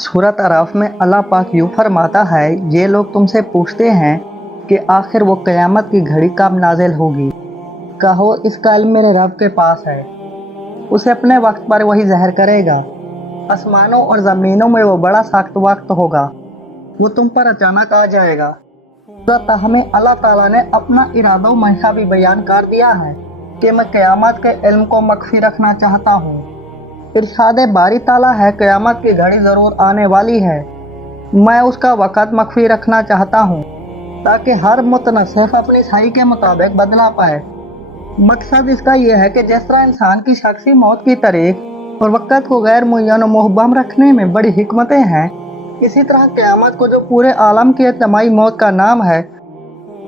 सूरत अराफ में अल्लाह पाक यूँ फरमाता है, ये लोग तुमसे पूछते हैं कि आखिर वो क़यामत की घड़ी कब नाज़िल होगी। कहो, इसका इल्म मेरे रब के पास है, उसे अपने वक्त पर वही ज़ाहिर करेगा। आसमानों और ज़मीनों में वो बड़ा सख्त वक्त होगा, वो तुम पर अचानक आ जाएगा। सूरत हमें अल्लाह ताला ने अपना इरादा व मंशा भी बयान कर दिया है कि मैं क़यामत के इल्म को मख्फी रखना चाहता हूँ। इरशाद बारी ताला है, क़यामत की घड़ी ज़रूर आने वाली है, मैं उसका वक़्त मख्फी रखना चाहता हूँ ताकि हर मुतनस्सिफ अपनी सही के मुताबिक बदला पाए। मकसद इसका यह है कि जिस तरह इंसान की शख्सी मौत की तारीख और वक़्त को गैर मुय्यन और मुहब्बम रखने में बड़ी हिकमतें हैं, इसी तरह क़यामत को जो पूरे आलम की इज्तिमाई मौत का नाम है,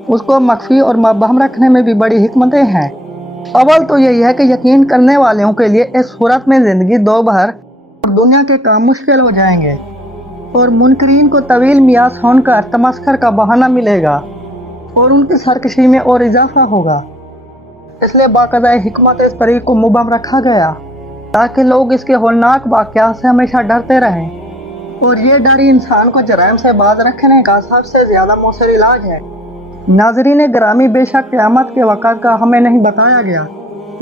उसको मख्फी और मुबहम रखने में भी बड़ी हिकमतें हैं। अव्वल तो यही है कि यकीन करने वालों के लिए इस सूरत में ज़िंदगी दो भर और दुनिया के काम मुश्किल हो जाएंगे और मुनकरीन को तवील मियाद सुनकर तमस्खर का बहाना मिलेगा और उनकी सरकशी में और इजाफा होगा। इसलिए बाकायदा हिकमत इस तरीक़ को मुबहम रखा गया ताकि लोग इसके होलनाक वाक़यात से हमेशा डरते रहें, और ये डर ही इंसान को जराइम से बाज रखने का सबसे ज़्यादा मौसर इलाज है। नाज़रीन गिरामी, बेशक क़यामत के वक़्त का हमें नहीं बताया गया,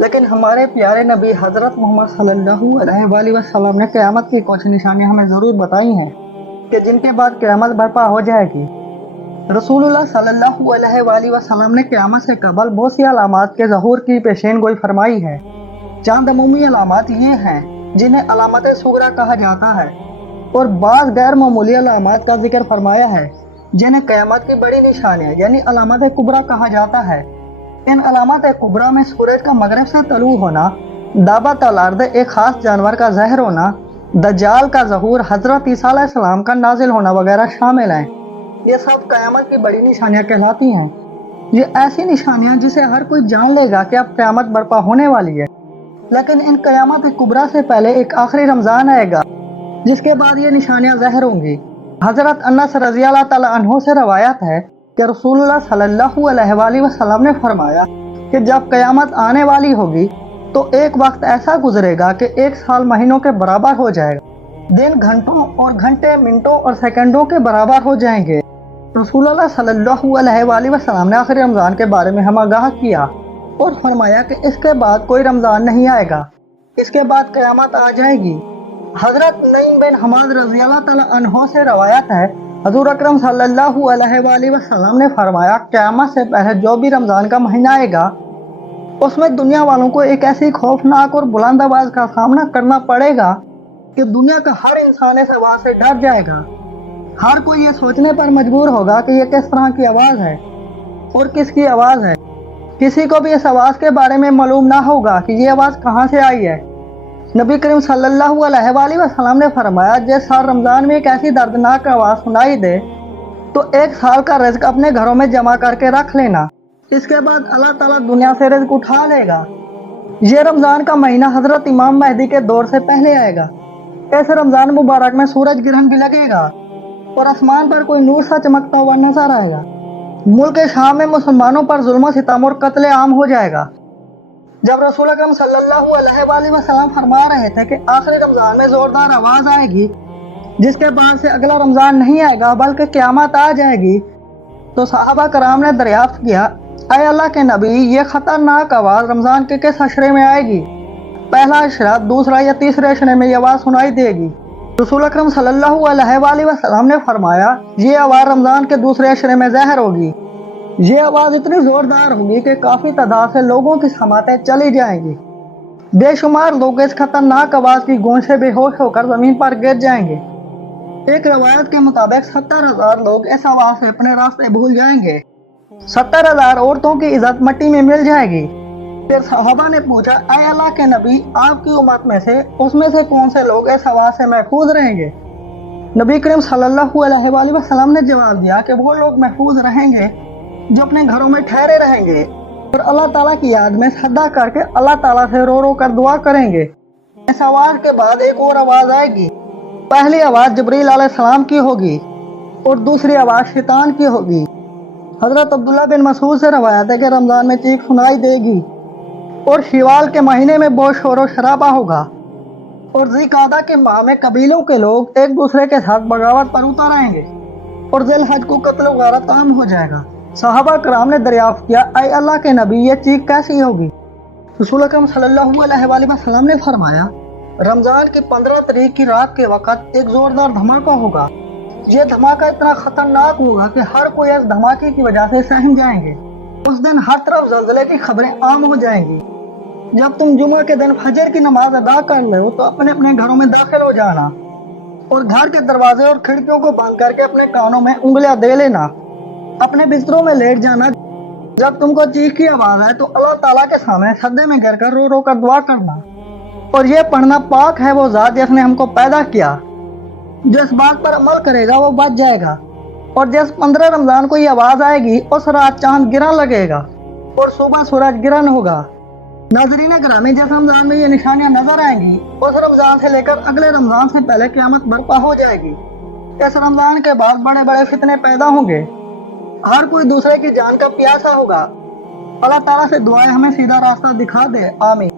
लेकिन हमारे प्यारे नबी हज़रत मोहम्मद सल्लल्लाहु अलैहि वसल्लम ने क़यामत की कुछ निशानियाँ हमें ज़रूर बताई हैं कि जिनके बाद क़यामत बर्पा हो जाएगी। रसूलुल्लाह सल्लल्लाहु अलैहि वसल्लम ने क़यामत से कबल बहुत सी अलामात के ज़हूर की पेशेन गोई फरमाई है। चंद अमूमी अलामात ये हैं जिन्हें अलामत सुगरा कहा जाता है, और बाज़ गैर मामूली अलामात का जिक्र फरमाया है जिन्हें क़यामत की बड़ी निशानियाँ यानी अलामत कुबरा कहा जाता है। इन अलामत कुबरा में सूरज का मगरिब से तलू होना, दाबत अल-अर्द एक ख़ास जानवर का ज़हर होना, दज्जाल का ज़हूर, हज़रत ईसा अलैहिस्सलाम का नाजिल होना वगैरह शामिल हैं। ये सब क़यामत की बड़ी निशानियाँ कहलाती हैं। ये ऐसी निशानियाँ जिसे हर कोई जान लेगा कि अब क़यामत बर्पा होने वाली है। लेकिन इन क़यामत कुबरा से पहले एक आखिरी रमज़ान आएगा जिसके बाद ये निशानियाँ ज़ाहिर होंगी। हज़रत अनस रज़ियल्लाहु तआला अन्हु से रवायत है कि रसूलुल्लाह सल्लल्लाहु अलैहि वसल्लम ने फरमाया कि जब क़यामत आने वाली होगी तो एक वक्त ऐसा गुजरेगा कि एक साल महीनों के बराबर हो जाएगा, दिन घंटों और घंटे मिनटों और सेकंडों के बराबर हो जाएंगे। रसूलुल्लाह सल्लल्लाहु अलैहि वसल्लम ने आखिरी रमज़ान के बारे में हमें आगाह किया और फरमाया कि इसके बाद कोई रमज़ान नहीं आएगा, इसके बाद क़यामत आ जाएगी। हज़रत नईम बिन हमाद रज़ियल्लाहु तआला अन्हु से रवायत है, हज़ूर अकरम सल्लल्लाहु अलैहि वसल्लम ने फरमाया, क़यामत से पहले जो भी रमज़ान का महीना आएगा उसमें दुनिया वालों को एक ऐसी खौफनाक और बुलंद आवाज़ का सामना करना पड़ेगा कि दुनिया का हर इंसान इस आवाज़ से डर जाएगा। हर कोई ये सोचने पर मजबूर होगा कि ये किस तरह की आवाज़ है और किसकी आवाज़ है। किसी को भी इस आवाज़ के बारे में मालूम ना होगा कि ये आवाज़ कहाँ से आई है। नबी करीम सल्लल्लाहु अलैहि वसल्लम ने फरमाया, जिस साल रमज़ान में एक ऐसी दर्दनाक आवाज़ सुनाई दे तो एक साल का रिज़्क अपने घरों में जमा करके रख लेना, इसके बाद अल्लाह ताला दुनिया से रिज़्क उठा लेगा। ये रमज़ान का महीना हज़रत इमाम महदी के दौर से पहले आएगा। इस रमज़ान मुबारक में सूरज ग्रहण भी लगेगा और आसमान पर कोई नूर सा चमकता हुआ नजर आएगा। मुल्क शाम में मुसलमानों पर जुल्म सितम और कत्ले आम हो जाएगा। जब रसूल अकरम सल्लल्लाहु अलैहि वसल्लम फरमा रहे थे कि आखिरी रमज़ान में ज़ोरदार आवाज़ आएगी जिसके बाद से अगला रमज़ान नहीं आएगा बल्कि क़यामत आ जाएगी, तो सहाबा कराम ने दरियाफ्त किया, ऐ अल्लाह के नबी, ये ख़तरनाक आवाज़ रमज़ान के किस अशरे में आएगी? पहला अशरा, दूसरा या तीसरे अशरे में ये आवाज़ सुनाई देगी? रसूल अकरम सल्लल्लाहु अलैहि वसल्लम ने फरमाया, ये आवाज़ रमज़ान के दूसरे अशरे में ज़ाहिर होगी। ये आवाज़ इतनी ज़ोरदार होगी कि काफ़ी तादाद से लोगों की समातें चली जाएंगी। बेशुमार लोग इस खतरनाक आवाज़ की गूंज से बेहोश होकर ज़मीन पर गिर जाएंगे। एक रवायत के मुताबिक 70,000 लोग इस आवाज़ से अपने रास्ते भूल जाएंगे। 70,000 औरतों की इज्जत मट्टी में मिल जाएगी। फिर सहाबा ने पूछा, ऐ अल्लाह के नबी, आपकी उम्मत में से उसमें से कौन से लोग इस आवाज़ से महफूज रहेंगे? नबी करीम सल्लल्लाहु अलैहि वसल्लम ने जवाब दिया कि वो लोग महफूज रहेंगे जो अपने घरों में ठहरे रहेंगे और अल्लाह ताला की याद में सदा करके अल्लाह ताला से रो रो कर दुआ करेंगे। इस आवाज़ के बाद एक और आवाज़ आएगी। पहली आवाज़ जिब्रील अलैहिस्सलाम की होगी और दूसरी आवाज़ शैतान की होगी। हज़रत अब्दुल्ला बिन मसूद से रवायत है कि रमज़ान में चीख सुनाई देगी, اور शिवाल के महीने में बहुत शोर शराबा होगा और ज़िकादा के माह में कबीलों के लोग एक दूसरे के साथ बगावत पर उतर आएंगे और ज़िल हज को कत्ल वगारत आम हो जाएगा। सहाबा कराम ने दरियाफ्त किया, ऐ अल्लाह के नबी ये चीख कैसी होगी? रसूल अकरम सल्लल्लाहु अलैहि वसल्लम ने फरमाया, रमजान की 15 तारीख की रात के वक़्त एक जोरदार धमाका होगा। ये धमाका इतना खतरनाक होगा कि हर कोई इस धमाके की वजह से सहम जाएंगे। उस दिन हर तरफ ज़लज़ले की खबरें आम हो जाएंगी। जब तुम जुमा के दिन फजर की नमाज अदा कर लो तो अपने अपने घरों में दाखिल हो जाना और घर के दरवाजे और खिड़कियों को बंद करके अपने कानों में उंगलियां दे लेना। अपने बिस्तरों में लेट जाना। जब तुमको चीख की आवाज आए तो अल्लाह ताला के सामने सजदे में गिर कर रो रो कर दुआ करना और ये पढ़ना, पाक है वो ज़ात जिसने हमको पैदा किया। जिस बात पर अमल करेगा वो बच जाएगा। और जिस 15 रमजान को ये आवाज आएगी उस रात चांद गिरन लगेगा और सुबह सूरज गिरन होगा। नाज़रीन गिरामी, जिस रमजान में ये निशानियां नजर आएंगी उस रमजान से लेकर अगले रमजान से पहले क़यामत बर्पा हो जाएगी। इस रमजान के बाद बड़े बड़े फितने पैदा होंगे। हर कोई दूसरे की जान का प्यासा होगा। अल्लाह ताला से दुआ है हमें सीधा रास्ता दिखा दे। आमीन।